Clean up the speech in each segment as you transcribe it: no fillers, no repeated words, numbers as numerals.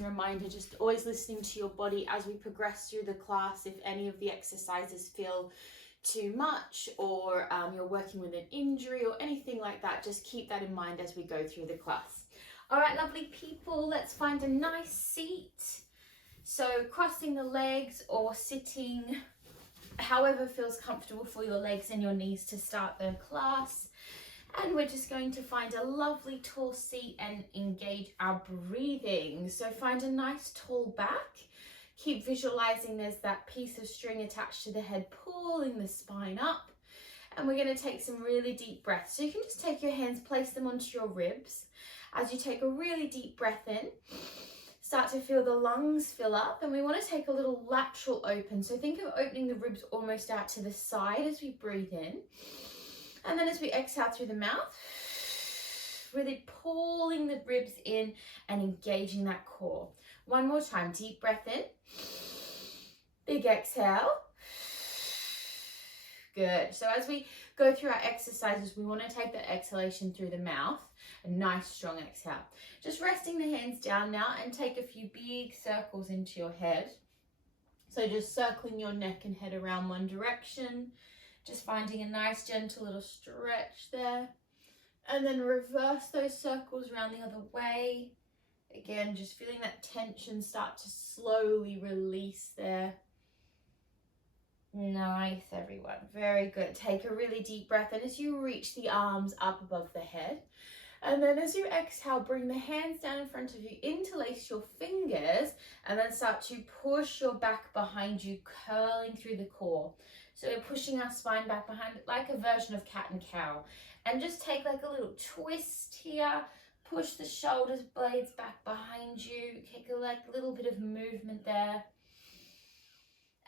A reminder, just always listening to your body as we progress through the class. If any of the exercises feel too much, or you're working with an injury or anything like that, just keep that in mind as we go through the class. All right, lovely people, let's find a nice seat. So crossing the legs or sitting, however feels comfortable for your legs and your knees to start the class. And we're just going to find a lovely tall seat and engage our breathing. So find a nice tall back. Keep visualizing there's that piece of string attached to the head, pulling the spine up. And we're going to take some really deep breaths. So you can just take your hands, place them onto your ribs. As you take a really deep breath in, start to feel the lungs fill up. And we want to take a little lateral open. So think of opening the ribs almost out to the side as we breathe in. And then as we exhale through the mouth, really pulling the ribs in and engaging that core. One more time, deep breath in, big exhale. Good. So as we go through our exercises, we want to take that exhalation through the mouth, a nice strong exhale. Just resting the hands down now and take a few big circles into your head. So just circling your neck and head around one direction. Just finding a nice gentle little stretch there. And then reverse those circles around the other way. Again, just feeling that tension start to slowly release there. Nice, everyone. Very good. Take a really deep breath in as you reach the arms up above the head. And then as you exhale, bring the hands down in front of you, interlace your fingers, and then start to push your back behind you, curling through the core. So we're pushing our spine back behind like a version of cat and cow. And just take like a little twist here, push the shoulders blades back behind you, take a like little bit of movement there.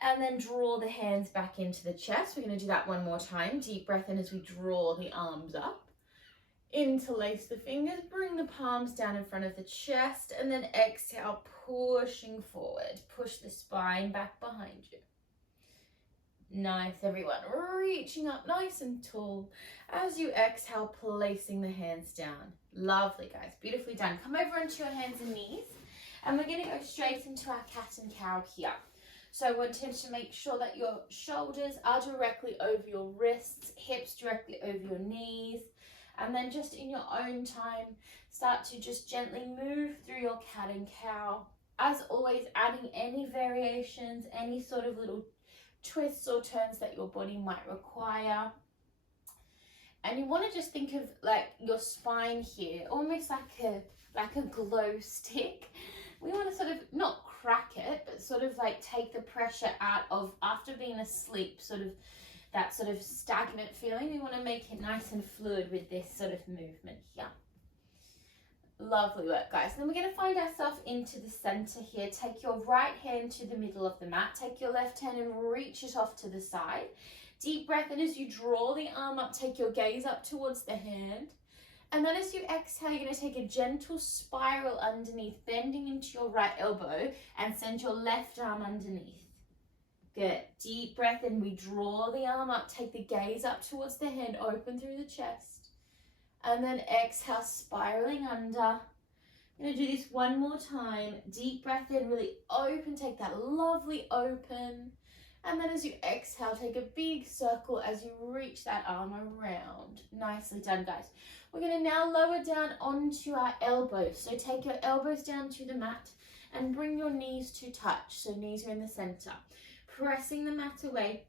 And then draw the hands back into the chest. We're going to do that one more time. Deep breath in as we draw the arms up. Interlace the fingers, bring the palms down in front of the chest, and then exhale, pushing forward. Push the spine back behind you. Nice, everyone. Reaching up nice and tall. As you exhale, placing the hands down. Lovely, guys. Beautifully done. Come over onto your hands and knees, and we're going to go straight into our cat and cow here. So I wanted to make sure that your shoulders are directly over your wrists, hips directly over your knees. And then just in your own time, start to just gently move through your cat and cow. As always, adding any variations, any sort of little twists or turns that your body might require. And you want to just think of like your spine here, almost like a glow stick. We want to sort of not crack it, but sort of like take the pressure out of, after being asleep, sort of that sort of stagnant feeling. We want to make it nice and fluid with this sort of movement here. Lovely work, guys. And then we're going to find ourselves into the center here. Take your right hand to the middle of the mat. Take your left hand and reach it off to the side. Deep breath in as you draw the arm up. Take your gaze up towards the hand. And then as you exhale, you're going to take a gentle spiral underneath, bending into your right elbow, and send your left arm underneath. Good. Deep breath in. We draw the arm up. Take the gaze up towards the hand. Open through the chest. And then exhale, spiraling under. I'm going to do this one more time. Deep breath in. Really open. Take that lovely open. And then as you exhale, take a big circle as you reach that arm around. Nicely done, guys. We're going to now lower down onto our elbows. So take your elbows down to the mat and bring your knees to touch. So knees are in the center. Pressing the mat away,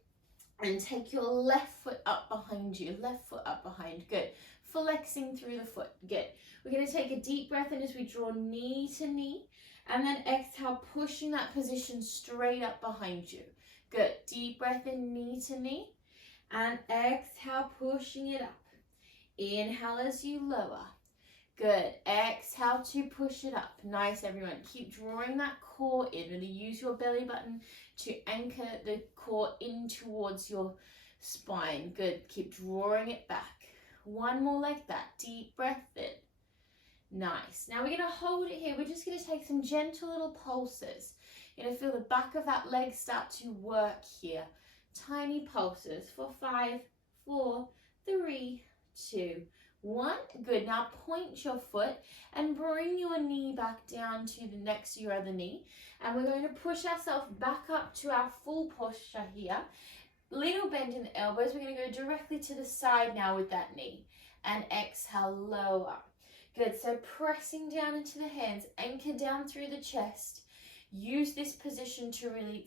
and take your left foot up behind you. Left foot up behind. Good. Flexing through the foot. Good. We're going to take a deep breath in as we draw knee to knee, and then exhale, pushing that position straight up behind you. Good. Deep breath in, knee to knee, and exhale, pushing it up. Inhale as you lower. Good. Exhale to push it up. Nice, everyone. Keep drawing that core in. Really use your belly button to anchor the core in towards your spine. Good. Keep drawing it back. One more like that. Deep breath in. Nice. Now we're going to hold it here. We're just going to take some gentle little pulses. You're going to feel the back of that leg start to work here. Tiny pulses for 5, 4, 3, 2, 1. Good. Now point your foot and bring your knee back down to the next to your other knee. And we're going to push ourselves back up to our full posture here. Little bend in the elbows. We're going to go directly to the side now with that knee. And exhale, lower. Good. So pressing down into the hands, anchor down through the chest. Use this position to really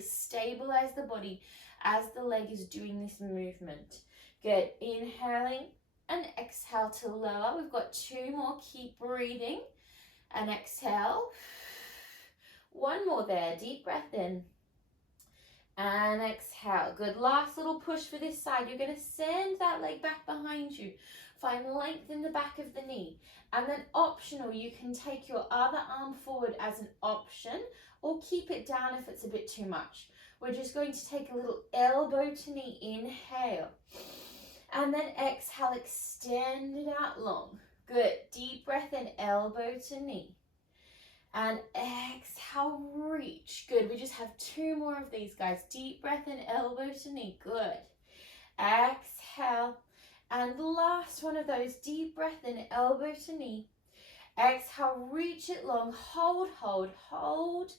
stabilize the body as the leg is doing this movement. Good. Inhaling and exhale to lower. We've got 2 more. Keep breathing. And exhale. 1 more there. Deep breath in. And exhale. Good. Last little push for this side. You're going to send that leg back behind you. Find length in the back of the knee. And then optional, you can take your other arm forward as an option or keep it down if it's a bit too much. We're just going to take a little elbow to knee. Inhale. And then exhale, extend it out long. Good. Deep breath in, elbow to knee. And exhale, reach. Good. We just have 2 more of these, guys. Deep breath in, elbow to knee. Good. Exhale. And last one of those. Deep breath in, elbow to knee. Exhale, reach it long. Hold, hold, hold.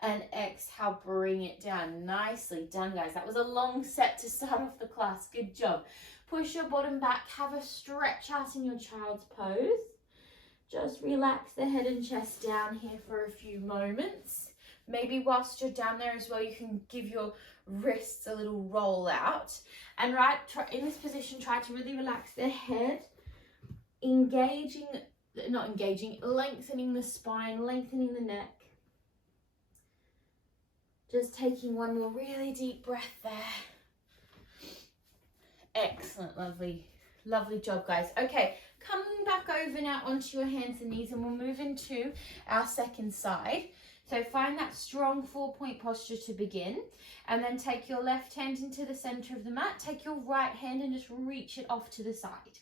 And exhale, bring it down. Nicely done, guys. That was a long set to start off the class. Good job. Push your bottom back. Have a stretch out in your child's pose. Just relax the head and chest down here for a few moments. Maybe whilst you're down there as well, you can give your wrists a little roll out. And in this position, try to really relax the head. Lengthening the spine, lengthening the neck. Just taking 1 more really deep breath there. Excellent, lovely job, guys. Okay, coming back over now onto your hands and knees, and we'll move into our second side. So find that strong 4-point posture to begin, and then take your left hand into the center of the mat. Take your right hand and just reach it off to the side.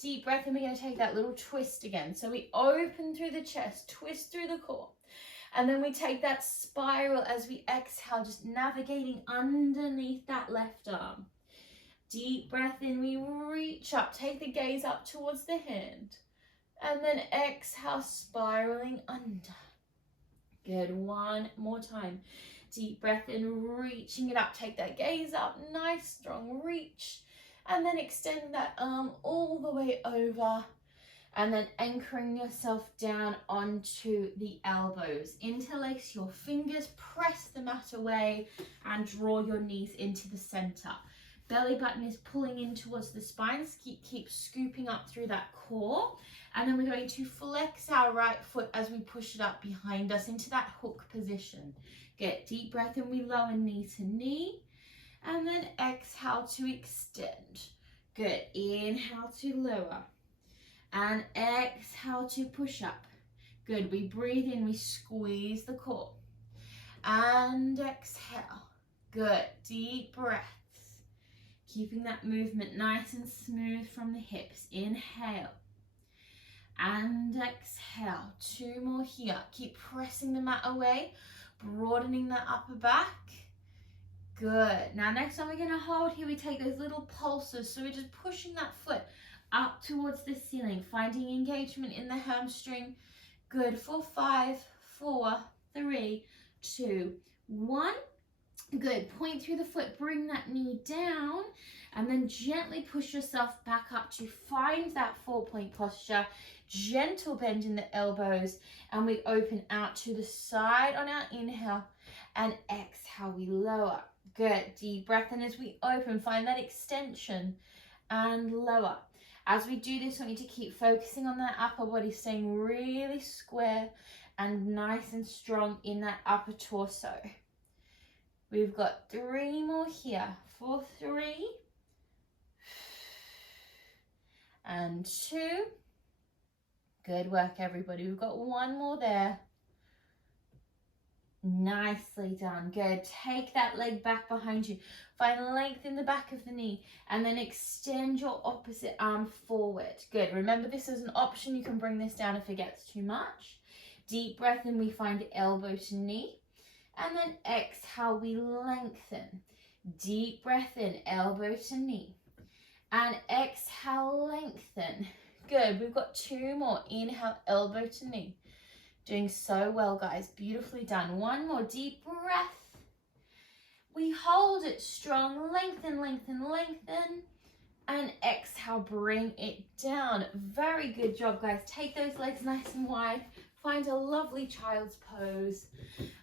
Deep breath, and we're going to take that little twist again. So we open through the chest, twist through the core. And then we take that spiral as we exhale, just navigating underneath that left arm. Deep breath in, we reach up, take the gaze up towards the hand. And then exhale, spiraling under. Good, 1 more time. Deep breath in, reaching it up, take that gaze up, nice strong reach. And then extend that arm all the way over. And then anchoring yourself down onto the elbows. Interlace your fingers, press the mat away, and draw your knees into the center. Belly button is pulling in towards the spine. Keep scooping up through that core. And then we're going to flex our right foot as we push it up behind us into that hook position. Get deep breath and we lower knee to knee. And then exhale to extend. Good. Inhale to lower. And exhale to push up. Good. We breathe in, we squeeze the core. And exhale. Good. Deep breaths. Keeping that movement nice and smooth from the hips. Inhale. And exhale. 2 more here. Keep pressing the mat away. Broadening that upper back. Good. Now next time we're going to hold here, we take those little pulses. So we're just pushing that foot up towards the ceiling, finding engagement in the hamstring. Good. For 5, 4, 3, 2, 1. Good. Point through the foot, bring that knee down, and then gently push yourself back up to find that 4-point posture. Gentle bend in the elbows, and we open out to the side on our inhale, and exhale, we lower. Good. Deep breath in as we open, find that extension, and lower. As we do this, we need to keep focusing on that upper body, staying really square and nice and strong in that upper torso. We've got 3 more here. For 3 and 2. Good work, everybody. We've got 1 more there. Nicely done. Good. Take that leg back behind you. Find length in the back of the knee, and then extend your opposite arm forward. Good. Remember, this is an option. You can bring this down if it gets too much. Deep breath in, we find elbow to knee. And then exhale, we lengthen. Deep breath in, elbow to knee. And exhale, lengthen. Good, we've got 2 more. Inhale, elbow to knee. Doing so well, guys. Beautifully done. 1 more deep breath. We hold it strong. Lengthen, lengthen, lengthen. And exhale, bring it down. Very good job, guys. Take those legs nice and wide. Find a lovely child's pose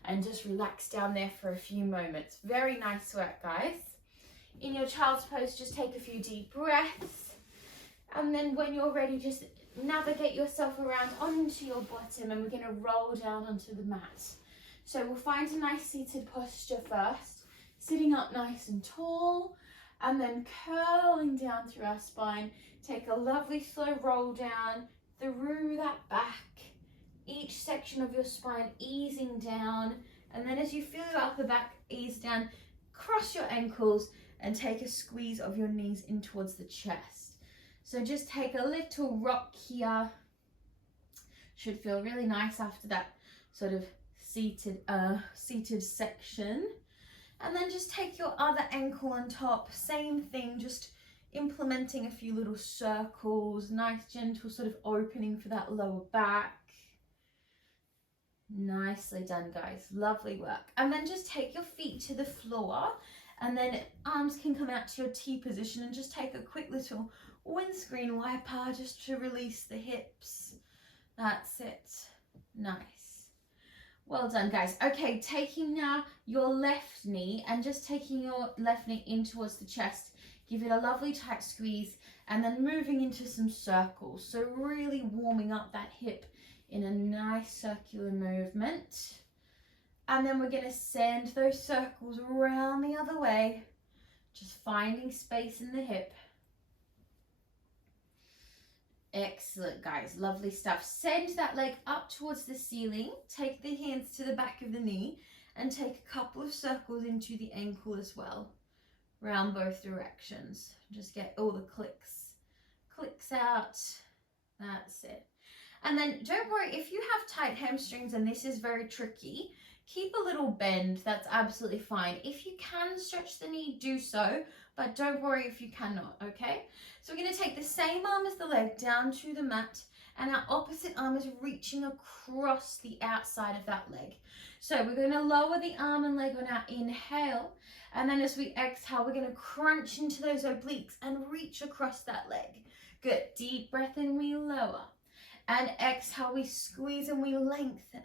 and just relax down there for a few moments. Very nice work, guys. In your child's pose, just take a few deep breaths. And then when you're ready, just navigate yourself around onto your bottom, and we're going to roll down onto the mat. So we'll find a nice seated posture first, sitting up nice and tall, and then curling down through our spine. Take a lovely slow roll down through that back, each section of your spine easing down. And then as you feel your upper back ease down, cross your ankles and take a squeeze of your knees in towards the chest. So just take a little rock here. Should feel really nice after that sort of seated section. And then just take your other ankle on top. Same thing, just implementing a few little circles. Nice gentle sort of opening for that lower back. Nicely done, guys. Lovely work. And then just take your feet to the floor, and then arms can come out to your T position, and just take a quick little windscreen wiper just to release the hips. That's it. Nice. Well done, guys. Okay, taking now your left knee and just taking your left knee in towards the chest. Give it a lovely tight squeeze, and then moving into some circles. So really warming up that hip in a nice circular movement. And then we're going to send those circles around the other way, just finding space in the hip. Excellent, guys. Lovely stuff. Send that leg up towards the ceiling. Take the hands to the back of the knee and take a couple of circles into the ankle as well, round both directions. Just get all the clicks out. That's it. And then don't worry, if you have tight hamstrings and this is very tricky, keep a little bend. That's absolutely fine. If you can stretch the knee, do so, but don't worry if you cannot, okay? So we're going to take the same arm as the leg down to the mat, and our opposite arm is reaching across the outside of that leg. So we're going to lower the arm and leg on our inhale, and then as we exhale, we're going to crunch into those obliques and reach across that leg. Good. Deep breath in, we lower. And exhale, we squeeze and we lengthen.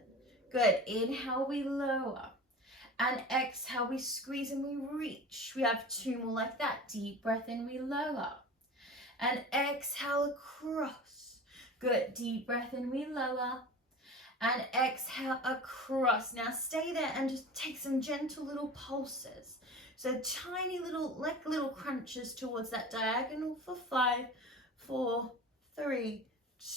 Good. Inhale, we lower. And exhale, we squeeze and we reach. We have 2 more like that. Deep breath in, we lower. And exhale across. Good. Deep breath in, we lower. And exhale across. Now stay there and just take some gentle little pulses. So tiny little, like little crunches towards that diagonal for 5, 4, 3,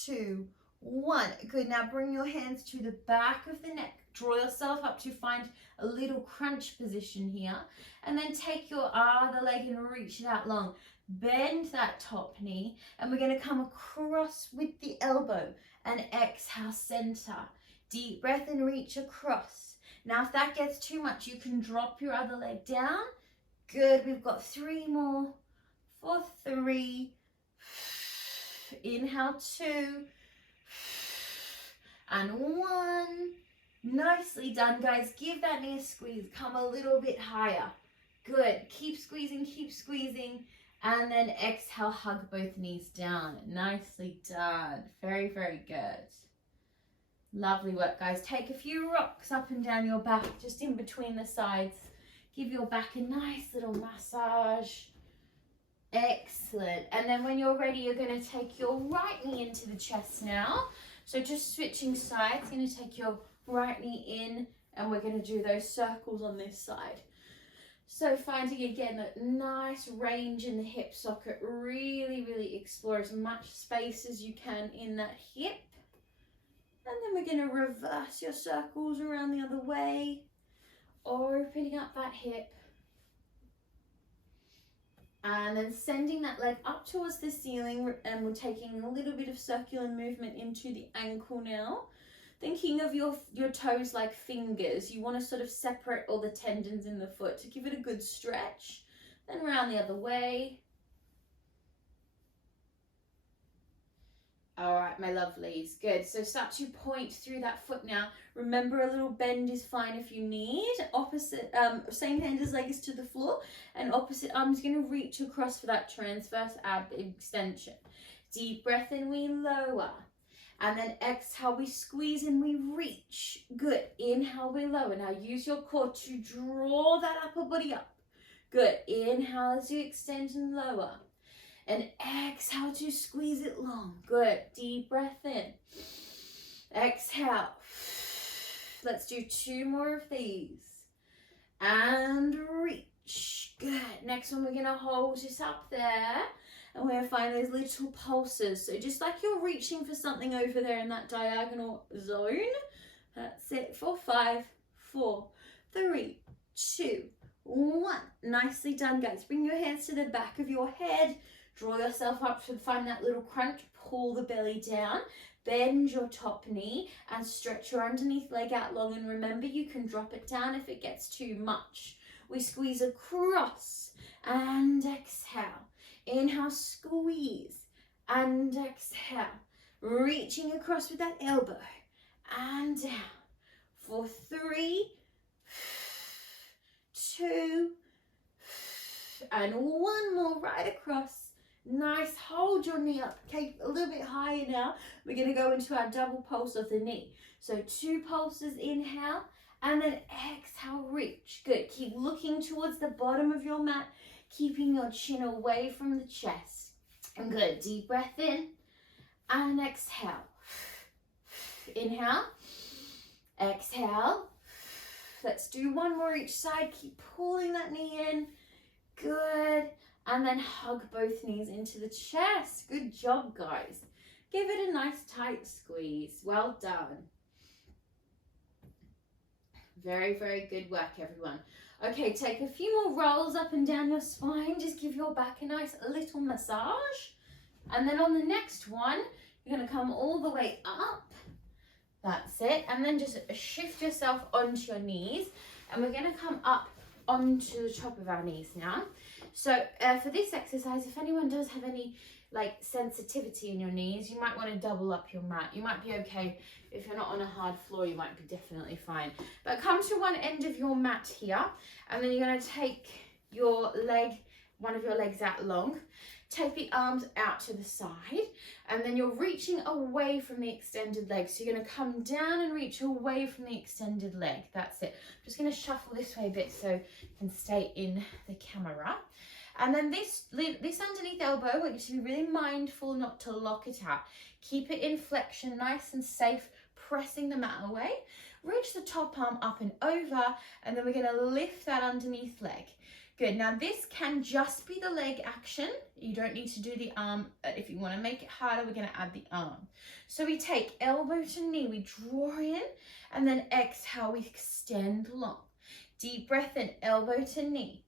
2, 1. Good. Now bring your hands to the back of the neck. Draw yourself up to find a little crunch position here. And then take your other leg and reach it out long. Bend that top knee. And we're going to come across with the elbow. And exhale, center. Deep breath and reach across. Now if that gets too much, you can drop your other leg down. Good. We've got 3 more. For 3. Inhale, 2 and 1. Nicely done, guys. Give that knee a squeeze. Come a little bit higher. Good. Keep squeezing, and then exhale, hug both knees down. Nicely done. Very, very good. Lovely work, guys. Take a few rocks up and down your back, just in between the sides. Give your back a nice little massage. Excellent. And then when you're ready, you're going to take your right knee into the chest now. So just switching sides, going to take your right knee in, and we're going to do those circles on this side. So finding again that nice range in the hip socket. Really, really explore as much space as you can in that hip. And then we're going to reverse your circles around the other way, opening up that hip. And then sending that leg up towards the ceiling, and we're taking a little bit of circular movement into the ankle now. Thinking of your toes like fingers. You want to sort of separate all the tendons in the foot to give it a good stretch. Then round the other way. All right, my lovelies. Good. So start to point through that foot now. Remember, a little bend is fine if you need. Opposite, same hand as leg is to the floor, and opposite arm is going to reach across for that transverse ab extension. Deep breath in, we lower. And then exhale, we squeeze and we reach. Good. Inhale, we lower. Now use your core to draw that upper body up. Good. Inhale as you extend and lower. And exhale to squeeze it long. Good. Deep breath in. Exhale. Let's do 2 more of these. And reach. Good. Next one, we're going to hold this up there. And we're going to find those little pulses. So just like you're reaching for something over there in that diagonal zone. That's it for 5, 4, 3, 2, 1. Nicely done, guys. Bring your hands to the back of your head. Draw yourself up to find that little crunch. Pull the belly down. Bend your top knee and stretch your underneath leg out long. And remember, you can drop it down if it gets too much. We squeeze across and exhale. Inhale, squeeze and exhale. Reaching across with that elbow and down. For 3, 2, and 1 more right across. Nice. Hold your knee up. Okay, a little bit higher now. We're going to go into our double pulse of the knee. So 2 pulses, inhale, and then exhale, reach. Good. Keep looking towards the bottom of your mat, keeping your chin away from the chest. And good. Deep breath in and exhale. Inhale, exhale. Let's do 1 more each side. Keep pulling that knee in. Good. And then hug both knees into the chest. Good job, guys. Give it a nice tight squeeze. Well done. Very, very good work, everyone. Okay, take a few more rolls up and down your spine. Just give your back a nice little massage. And then on the next one, you're going to come all the way up. That's it. And then just shift yourself onto your knees. And we're going to come up onto the top of our knees now. So for this exercise, if anyone does have any like sensitivity in your knees, you might want to double up your mat. You might be okay. If you're not on a hard floor, you might be definitely fine. But come to one end of your mat here, and then you're going to take your leg, one of your legs out long. Take the arms out to the side, and then you're reaching away from the extended leg. So you're going to come down and reach away from the extended leg. That's it. I'm just going to shuffle this way a bit so you can stay in the camera. And then this underneath elbow, we're going to be really mindful not to lock it out. Keep it in flexion, nice and safe, pressing the mat away. Reach the top arm up and over, and then we're going to lift that underneath leg. Good. Now this can just be the leg action. You don't need to do the arm. If you want to make it harder, we're going to add the arm. So we take elbow to knee, we draw in, and then exhale, we extend long. Deep breath in, elbow to knee,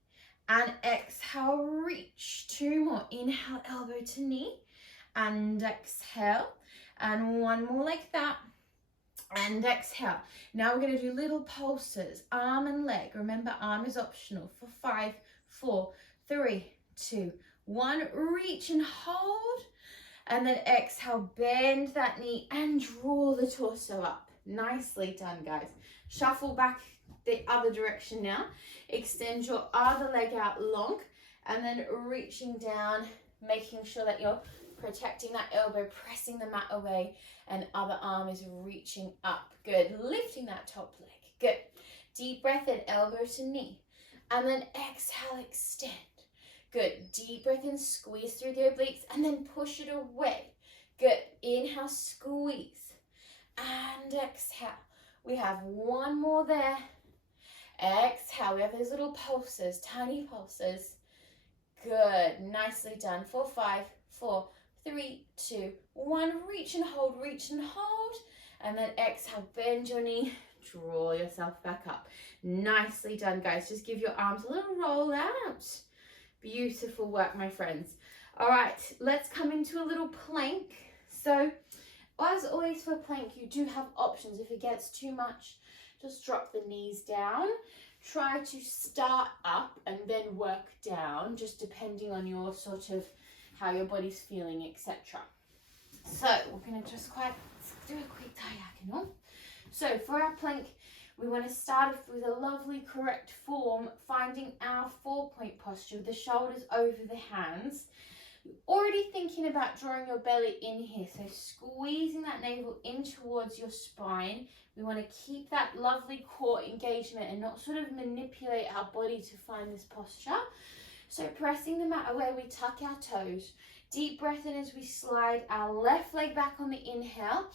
and exhale, reach. 2 more. Inhale, elbow to knee, and exhale, and 1 more like that. And exhale. Now we're going to do little pulses, arm and leg. Remember, arm is optional. For 5, 4, 3, 2, 1. Reach and hold. And then exhale, bend that knee and draw the torso up. Nicely done, guys. Shuffle back the other direction now. Extend your other leg out long. And then reaching down, making sure that you're protecting that elbow, pressing the mat away, and other arm is reaching up. Good. Lifting that top leg. Good. Deep breath in, elbow to knee, and then exhale, extend. Good. Deep breath in, squeeze through the obliques, and then push it away. Good. Inhale, squeeze, and exhale. We have 1 more there. Exhale. We have those little pulses, tiny pulses. Good. Nicely done. For 5, 4, 3, 2, 1. Reach and hold, and then exhale, bend your knee, draw yourself back up. Nicely done, guys. Just give your arms a little roll out. Beautiful work, my friends. All right, let's come into a little plank. So as always for plank, you do have options. If it gets too much, just drop the knees down. Try to start up and then work down, just depending on your sort of how your body's feeling, etc. So we're going to just do a quick diagonal. So for our plank, we want to start off with a lovely correct form, finding our 4-point posture with the shoulders over the hands. Already thinking about drawing your belly in here, so squeezing that navel in towards your spine. We want to keep that lovely core engagement and not sort of manipulate our body to find this posture. So pressing the mat away, we tuck our toes. Deep breath in as we slide our left leg back on the inhale.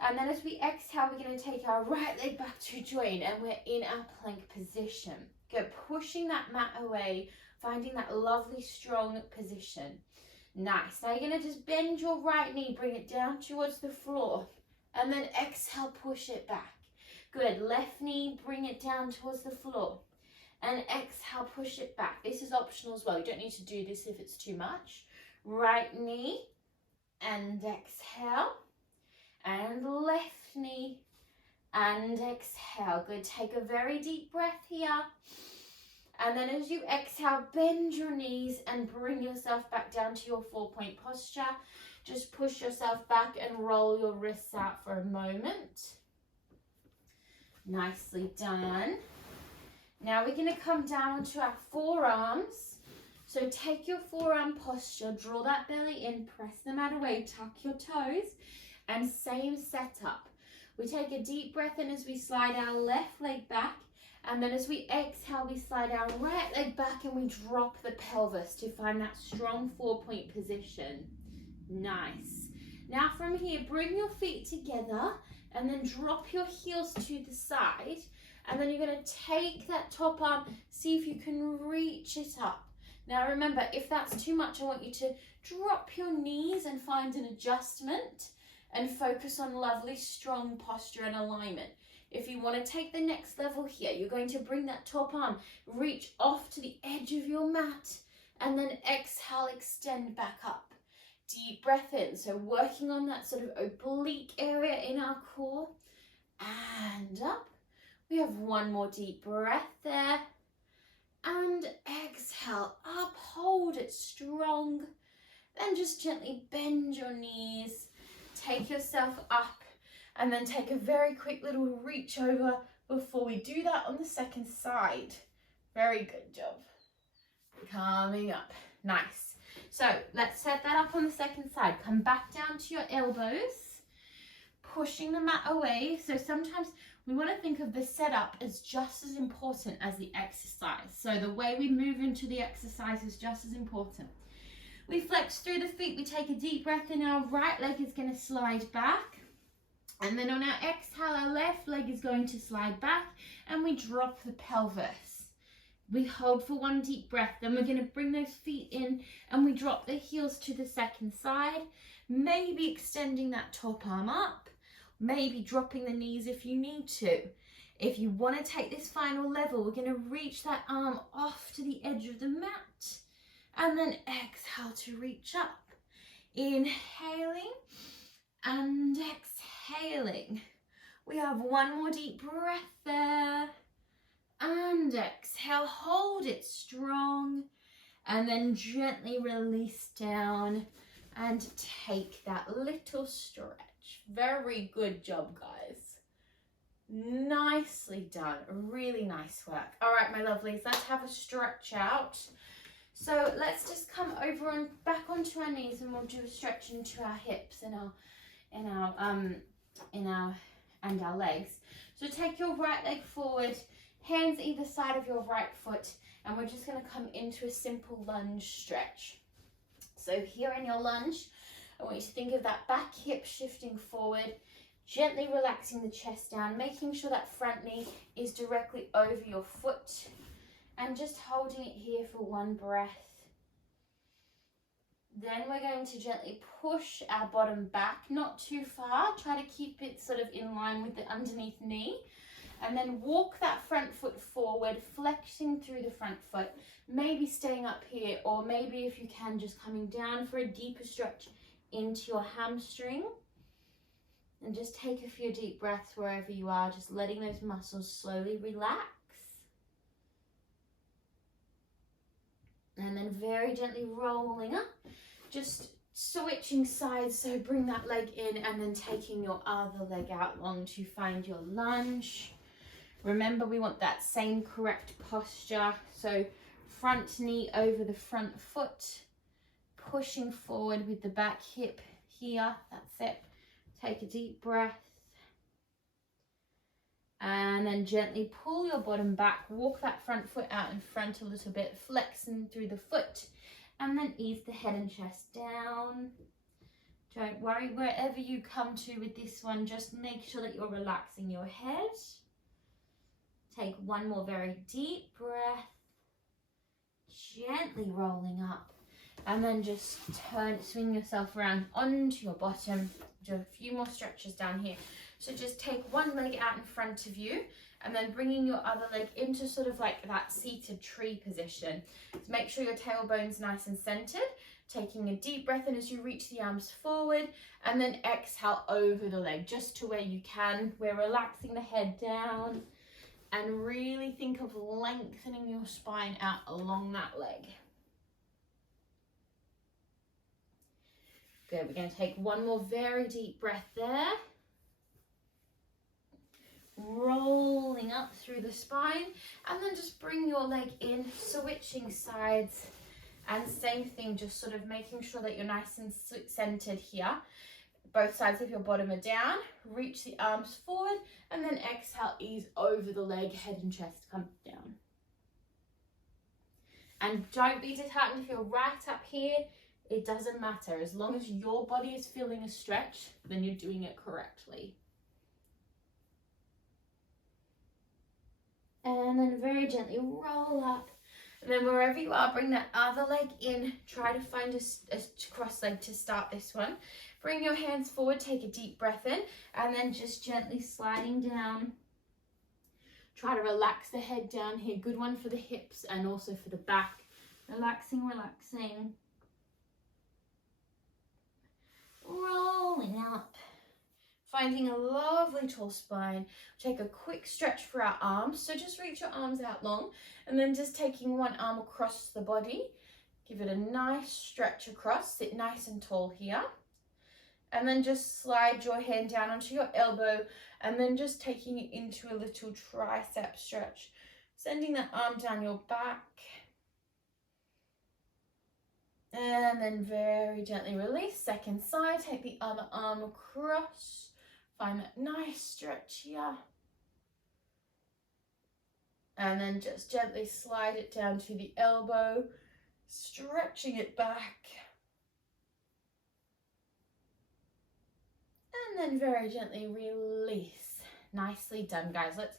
And then as we exhale, we're going to take our right leg back to join and we're in our plank position. Good, pushing that mat away, finding that lovely strong position. Nice. Now you're going to just bend your right knee, bring it down towards the floor. And then exhale, push it back. Good, left knee, bring it down towards the floor. And exhale, push it back. This is optional as well. You don't need to do this if it's too much. Right knee and exhale. And left knee and exhale. Good, take a very deep breath here. And then as you exhale, bend your knees and bring yourself back down to your 4-point posture. Just push yourself back and roll your wrists out for a moment. Nicely done. Now we're going to come down onto our forearms. So take your forearm posture, draw that belly in, press the mat away, tuck your toes, and same setup. We take a deep breath in as we slide our left leg back, and then as we exhale, we slide our right leg back and we drop the pelvis to find that strong 4-point position. Nice. Now from here, bring your feet together and then drop your heels to the side. And then you're going to take that top arm, see if you can reach it up. Now remember, if that's too much, I want you to drop your knees and find an adjustment and focus on lovely strong posture and alignment. If you want to take the next level here, you're going to bring that top arm, reach off to the edge of your mat, and then exhale, extend back up. Deep breath in, so working on that sort of oblique area in our core, and up. We have one more deep breath there. And exhale, up, hold it strong. Then just gently bend your knees, take yourself up, and then take a very quick little reach over before we do that on the second side. Very good job. Coming up, nice. So let's set that up on the second side. Come back down to your elbows, pushing the mat away. So sometimes we want to think of the setup as just as important as the exercise. So the way we move into the exercise is just as important. We flex through the feet. We take a deep breath in. Our right leg is going to slide back. And then on our exhale, our left leg is going to slide back. And we drop the pelvis. We hold for one deep breath. Then we're going to bring those feet in. And we drop the heels to the second side. Maybe extending that top arm up. Maybe dropping the knees if you need to. If you want to take this final level, we're going to reach that arm off to the edge of the mat. And then exhale to reach up. Inhaling and exhaling. We have one more deep breath there. And exhale, hold it strong. And then gently release down and take that little stretch. Very good job, guys. Nicely done. Really nice work. All right, my lovelies, let's have a stretch out. So let's just come over and back onto our knees, and we'll do a stretch into our hips and our legs. So take your right leg forward, hands either side of your right foot, and we're just going to come into a simple lunge stretch. So here in your lunge, I want you to think of that back hip shifting forward, gently relaxing the chest down, making sure that front knee is directly over your foot, and just holding it here for one breath. Then we're going to gently push our bottom back, not too far. Try to keep it sort of in line with the underneath knee. And then walk that front foot forward, flexing through the front foot, maybe staying up here, or maybe if you can, just coming down for a deeper stretch into your hamstring. And just take a few deep breaths wherever you are, just letting those muscles slowly relax. And then very gently rolling up. Just switching sides, so bring that leg in and then taking your other leg out long to find your lunge. Remember, we want that same correct posture, so front knee over the front foot, pushing forward with the back hip here. That's it. Take a deep breath. And then gently pull your bottom back, walk that front foot out in front a little bit, flexing through the foot, and then ease the head and chest down. Don't worry, wherever you come to with this one, just make sure that you're relaxing your head. Take one more very deep breath, gently rolling up, and then just swing yourself around onto your bottom. Do a few more stretches down here. So just take one leg out in front of you and then bringing your other leg into sort of like that seated tree position. So make sure your tailbone's nice and centered, taking a deep breath in as you reach the arms forward, and then exhale over the leg just to where you can. We're relaxing the head down and really think of lengthening your spine out along that leg. Good, we're going to take one more very deep breath there. Rolling up through the spine, and then just bring your leg in, switching sides, and same thing, just sort of making sure that you're nice and centered here. Both sides of your bottom are down, reach the arms forward, and then exhale, ease over the leg, head and chest come down. And don't be disheartened if you're right up here. It doesn't matter. As long as your body is feeling a stretch, then you're doing it correctly. And then very gently roll up. And then wherever you are, bring that other leg in. Try to find a cross leg to start this one. Bring your hands forward, take a deep breath in, and then just gently sliding down. Try to relax the head down here. Good one for the hips and also for the back. Relaxing, relaxing. Rolling up. Finding a lovely tall spine. Take a quick stretch for our arms. So just reach your arms out long and then just taking one arm across the body. Give it a nice stretch across. Sit nice and tall here. And then just slide your hand down onto your elbow and then just taking it into a little tricep stretch. Sending that arm down your back. And then very gently release. Second side. Take the other arm across. Find that nice stretch here. And then just gently slide it down to the elbow, stretching it back. And then very gently release. Nicely done, guys. Let's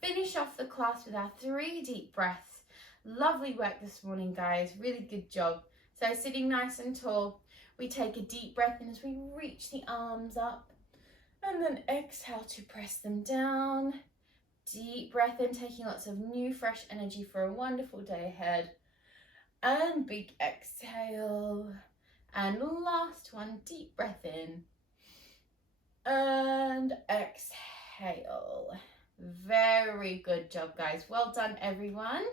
finish off the class with our 3 deep breaths. Lovely work this morning, guys. Really good job. So sitting nice and tall, we take a deep breath in as we reach the arms up. And then exhale to press them down. Deep breath in, taking lots of new fresh energy for a wonderful day ahead. And big exhale. And last one, deep breath in. And exhale. Very good job, guys. Well done, everyone.